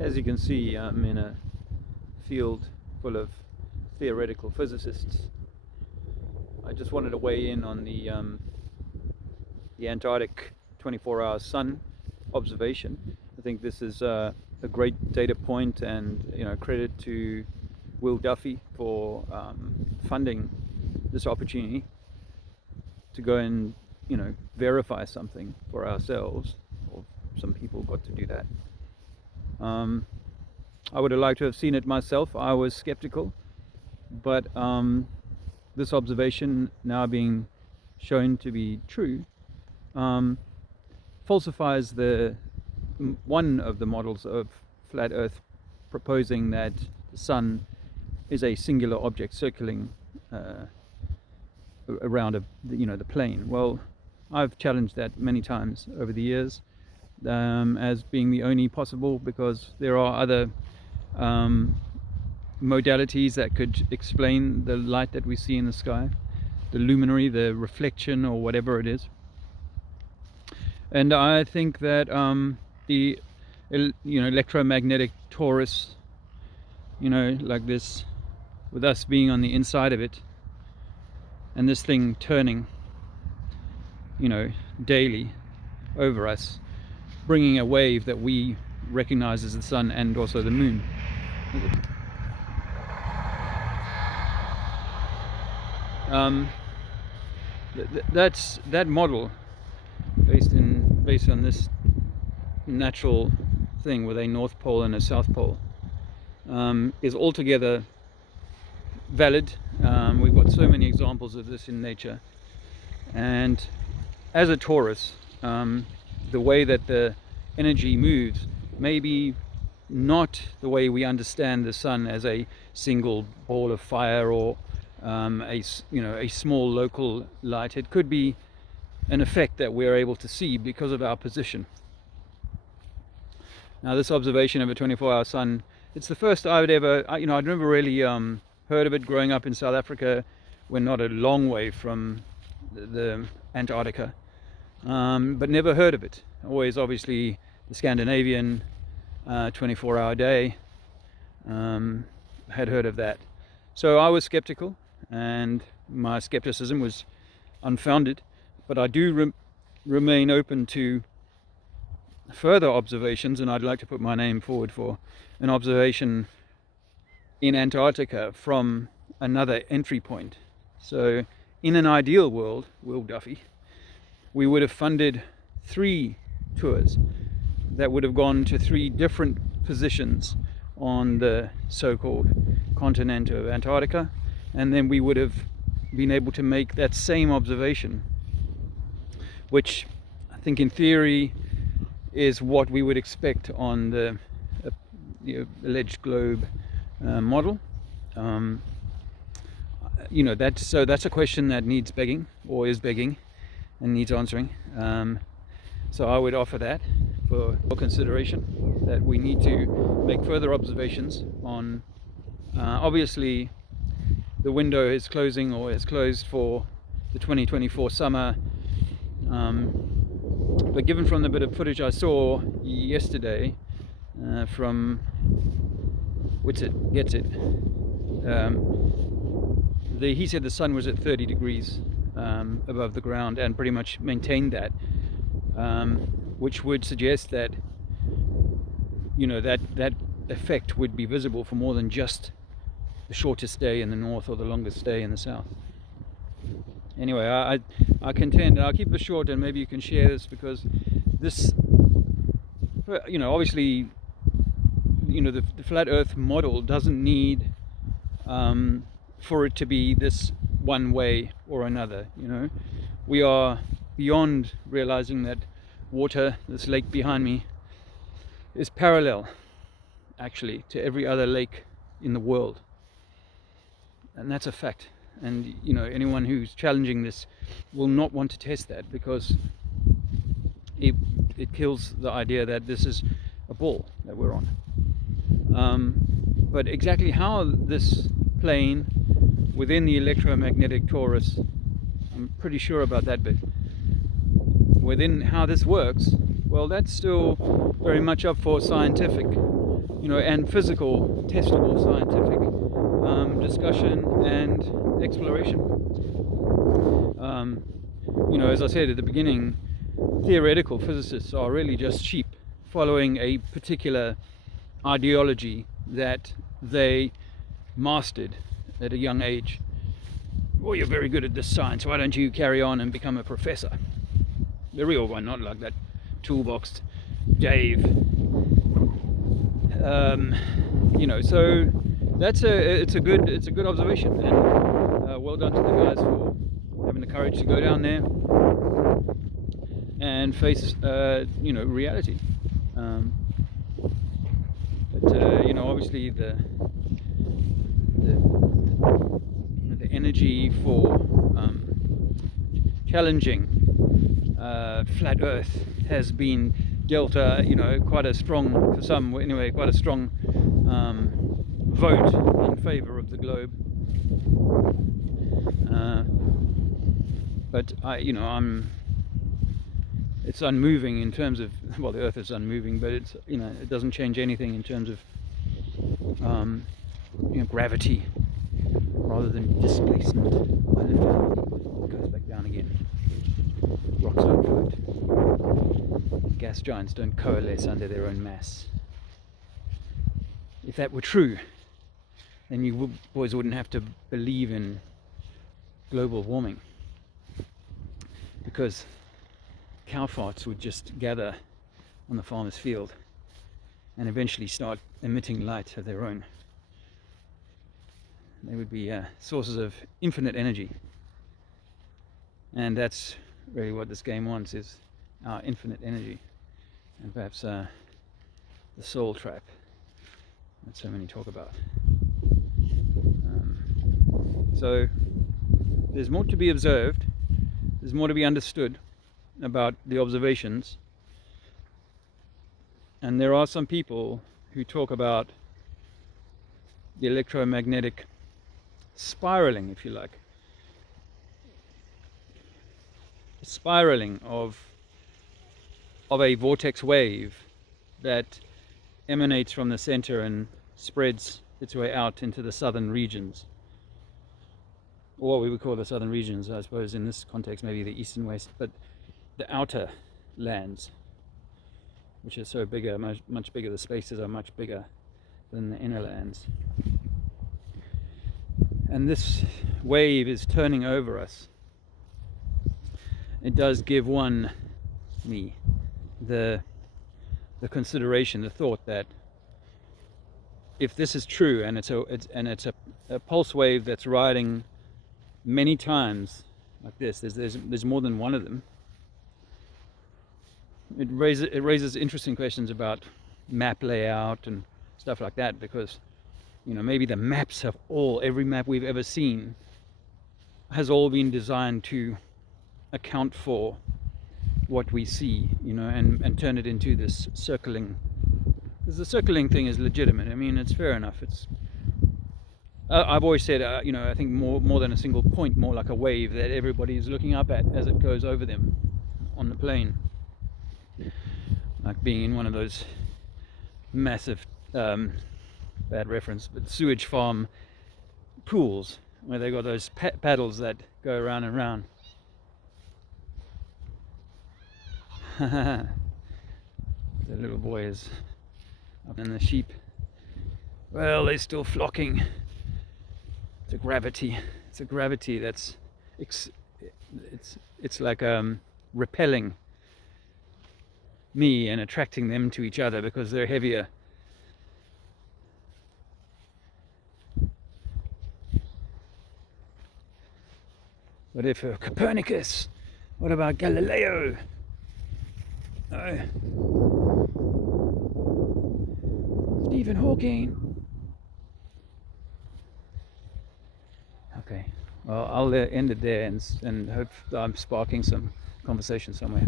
As you can see, I'm in a field full of theoretical physicists. I just wanted to weigh in on the Antarctic 24-hour sun observation. I think this is a great data point, and credit to Will Duffy for funding this opportunity to go and verify something for ourselves, or some people got to do that. I would have liked to have seen it myself. I was skeptical, but this observation, now being shown to be true, falsifies one of the models of flat Earth, proposing that the sun is a singular object circling around the plane. Well, I've challenged that many times over the years as being the only possible, because there are other modalities that could explain the light that we see in the sky, the luminary, the reflection, or whatever it is. And I think that the electromagnetic torus, like this, with us being on the inside of it, and this thing turning daily over us, bringing a wave that we recognize as the sun and also the moon. That model, based on this natural thing with a North Pole and a South Pole, is altogether valid. We've got so many examples of this in nature, and as a torus, the way that the energy moves may be not the way we understand the sun, as a single ball of fire, or a small local light. It could be an effect that we're able to see because of our position. Now, this observation of a 24-hour sun, it's the first I would ever, I'd never really heard of it growing up in South Africa. We're not a long way from the Antarctica, but never heard of it. Always, obviously, the Scandinavian 24-hour day, had heard of that. So I was skeptical, and my skepticism was unfounded, but I do remain open to further observations, and I'd like to put my name forward for an observation in Antarctica from another entry point. So in an ideal world, Will Duffy, we would have funded 3 tours that would have gone to 3 different positions on the so-called continent of Antarctica, and then we would have been able to make that same observation, which I think in theory is what we would expect on the alleged globe model. That's a question that needs begging, or is begging, and needs answering. So I would offer that for consideration, that we need to make further observations on, obviously the window is closing, or is closed, for the 2024 summer, but given from the bit of footage I saw yesterday from Witsit Gets It, he said the sun was at 30 degrees above the ground, and pretty much maintained that, which would suggest that that effect would be visible for more than just the shortest day in the north or the longest day in the south. Anyway, I contend, and I'll keep it short, and maybe you can share this, because this, obviously, the flat Earth model doesn't need for it to be this one way or another. We are beyond realizing that water, this lake behind me, is parallel, actually, to every other lake in the world, and that's a fact. And anyone who's challenging this will not want to test that, because it kills the idea that this is a ball that we're on. But exactly how this plane within the electromagnetic torus, I'm pretty sure about that bit, within how this works, well, that's still very much up for scientific and physical, testable, scientific discussion and exploration. As I said at the beginning, theoretical physicists are really just sheep following a particular ideology that they mastered at a young age. Well, you're very good at this science, why don't you carry on and become a professor? The real one, not like that toolbox Dave. So it's a good observation, and well done to the guys for having the courage to go down there and face reality. Obviously the energy for challenging flat Earth has been dealt quite a strong, for some anyway, quite a strong vote in favor of the globe. But it's unmoving in terms of, well, the Earth is unmoving, but it's it doesn't change anything in terms of gravity rather than displacement. I lift it up, it goes back down again. Rocks don't float. Gas giants don't coalesce under their own mass. If that were true, then you boys wouldn't have to believe in global warming, because cow farts would just gather on the farmer's field and eventually start emitting light of their own. They would be sources of infinite energy, and that's really what this game wants, is our infinite energy, and perhaps the soul trap that so many talk about. So there's more to be observed, there's more to be understood about the observations, and there are some people who talk about the electromagnetic spiraling, if you like, spiraling of a vortex wave that emanates from the center and spreads its way out into the southern regions, or what we would call the southern regions, I suppose in this context maybe the east and west, but the outer lands, which are so bigger, much bigger, the spaces are much bigger than the inner lands. And this wave is turning over us. It does give me the consideration, the thought that if this is true, and it's a pulse wave that's riding many times like this, there's more than one of them. It raises interesting questions about map layout and stuff like that, because maybe the maps have every map we've ever seen has all been designed to account for what we see, and turn it into this circling, because the circling thing is legitimate. I mean, it's fair enough. I've always said, I think more than a single point, more like a wave that everybody is looking up at as it goes over them on the plane, like being in one of those massive, bad reference, but sewage farm pools where they got those paddles that go around and round. The little boy is up, and the sheep, well, they're still flocking. It's a gravity that's it's like repelling me and attracting them to each other because they're heavier. But if Copernicus, what about Galileo? Stephen Hawking. Okay, well, I'll end it there and hope I'm sparking some conversation somewhere.